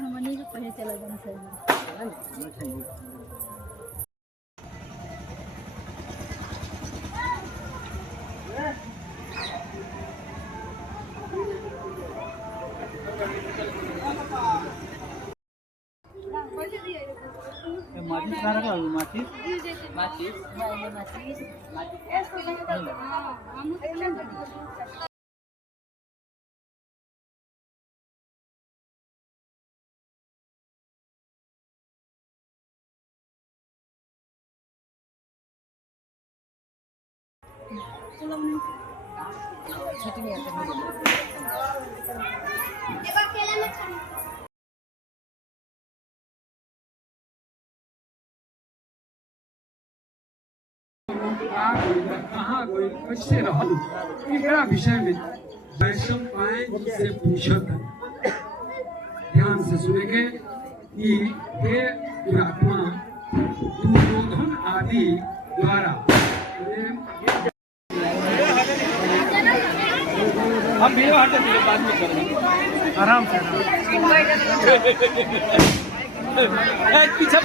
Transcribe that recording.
हमने जो पहले चला जाना चाहिए माचिस कहाँ रखा है माचिस माचिस छुट्टी नहीं आता कहाँ कोई कैसे रहल एकरा विषय में वैष्णव पाए से पूछत ध्यान से सुनेंगे कि हे दुरात्मा दुर्योधन आदि द्वारा हम वीडियो हटते थे बाद में करेंगे आराम से पीछे